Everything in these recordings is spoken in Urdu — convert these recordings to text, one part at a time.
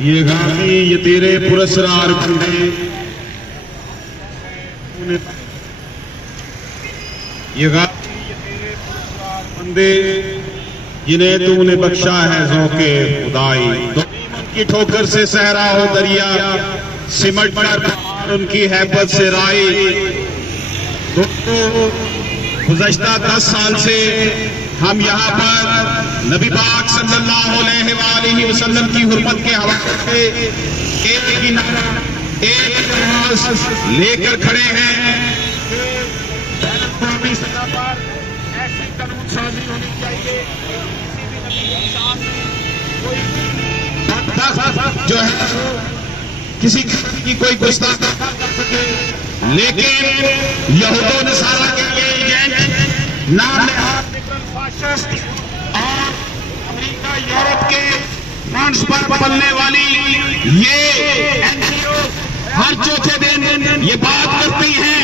یہ غازی یہ تیرے پرسرار بندے، یہ غازی یہ تیرے پرسرار بندے جنہیں تو نے بخشا ہے ذوق خدائی، دشمن کی ٹھوکر سے صحرا ہو دریا، سمٹ کر پہاڑ ان کی ہیبت سے رائی۔ گزشتہ 10 سال سے ہم یہاں پر نبی پاک صلی اللہ علیہ وآلہ وسلم کی حرمت کے حوالے سے ایک ہی نعرہ ایک آواز لے کر کھڑے ہیں کہ بین الاقوامی سطح پر ایسی قانون سازی ہونی چاہیے کسی بھی نبی کی شان میں کوئی جو ہے کسی کی کوئی گستاخی نہ کر سکے، لیکن یہود و نصارہ کے یہ ایجنٹ نام نہاد لبرل فاشسٹ اور امریکہ یورپ کے فرانس پر پلنے والی یہ NGO ہر چوتھے دن یہ بات کرتی ہیں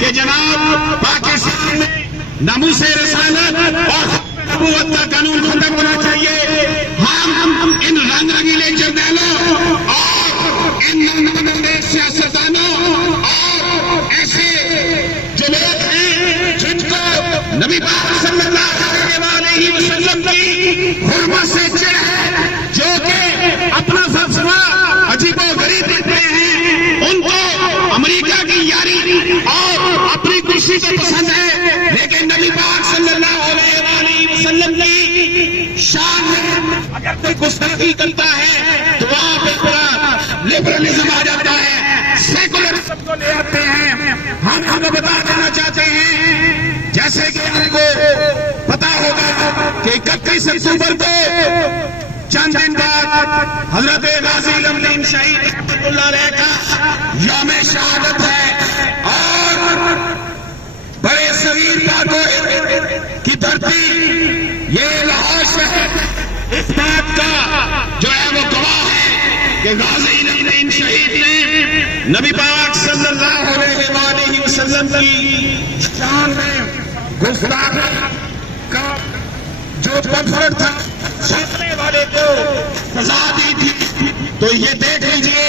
کہ جناب پاکستان میں ناموس رسالت اور نبوت کا قانون ختم ہونا چاہیے۔ ہم ان رنگ رنگیلے جرنیلوں اور ان سیاستدانوں اور ایسے جو لوگ ہیں جن کو نبی پاک صلی اللہ علیہ وسلم کی حرمت سے چڑ ہے، جو کہ اپنا فلسفہ عجیب و غریب دیتے ہیں، ان کو امریکہ کی یاری اور اپنی کرسی تو پسند ہے، لیکن نبی پاک صلی اللہ علیہ وسلم کی شان میں اگر کوئی گستاخی کرتا ہے تو وہاں پہ پورا لبرلزم آ جاتا ہے، سیکولرزم کو لے آتے ہیں۔ ہم آپ کو بتا دینا چاہتے ہیں جیسے کہ آپ کو پتا ہوگا کہ 31 اکتوبر کو چند دن بعد حضرت غازی لمدین شہید رحمت اللہ علیہ کا یوم شہادت ہے، اور بڑے صغیر پاک کی دھرتی یہ لاہور شہر اس بات کا جو ہے وہ گواہ ہے کہ غازی لمدین شہید نے نبی پاک صلی اللہ علیہ وآلہ وسلم کی شان میں گستاخی کا جو پتھر تھا چھاپنے والے کو سزا دی تھی۔ تو یہ دیکھ لیجئے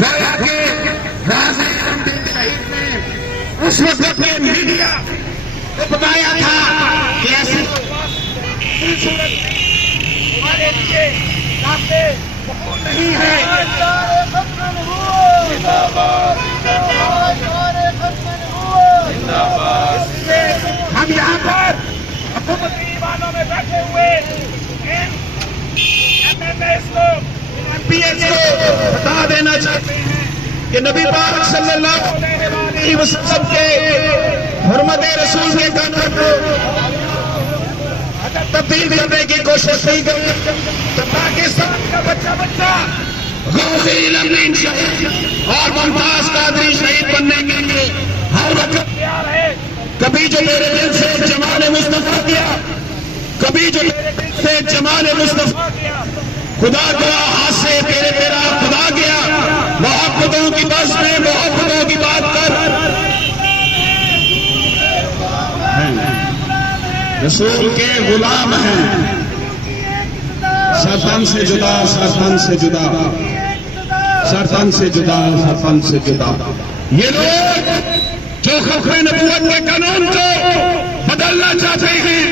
گویا کہ غازی لمدین شہید نے اس وقت میں میڈیا کو بتایا تھا کہ ایسی صورت ہمارے لیے کافی قبول نہیں ہے۔ ہم یہاں پر حکومتی ایوانوں میں بیٹھے ہوئے MMS کو MPS کو بتا دینا چاہتے ہیں کہ نبی پاک صلی اللہ علیہ وسلم کے حرمت رسول کے قانون کو اگر تبدیل کرنے کی کوشش نہیں کرے تو پاکستان کا بچہ غازی لمدین شہید اور ممتاز قادری شہید بننے کے لیے ہر وقت تیار ہے۔ کبھی جو میرے دل سے جمال مصطفیٰ کیا، کبھی جو میرے دل سے جمال مصطفیٰ کیا، خدا کا ہاتھ سے تیرا خدا گیا، محبتوں کی بس میں محبتوں کی بات کر، رسول کے غلام ہیں، سرطن سے جدا سرطن سے جدا سرطن سے جدا سرطن سے جدا۔ یہ لوگ جو ختم نبوت کے قانون کو بدلنا چاہتے ہیں،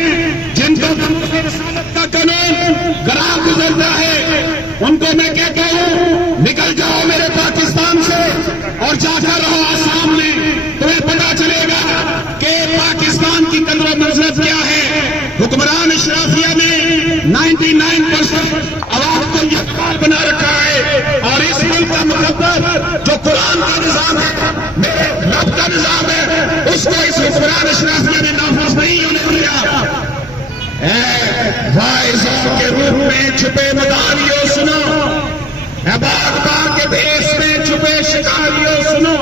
جن کو رسالت کا قانون گراں گزرتا ہے، ان کو میں کہتا ہوں نکل جاؤ میرے پاکستان سے اور جا کر رہو آسام میں، تمہیں پتا چلے گا کہ پاکستان کی قدر و منزلت کیا ہے۔ حکمران اشرافیہ نے 99% عوام کو یکساں بنا رکھا ہے، اور اس ملک کا مقدس جو قرآن کا نظام ہے، میرے رب کا نظام ہے، اس کو اس حکمران اشرافیہ نے نافذ نہیں ہونے دیا۔ اے وائزوں کے روپ میں چھپے مداریوں سنو، اے باغ کے بھیس میں چھپے شکاریوں سنو،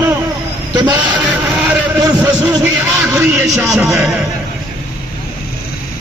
تمہارے پرفسوں کی آخری یہ شام ہے۔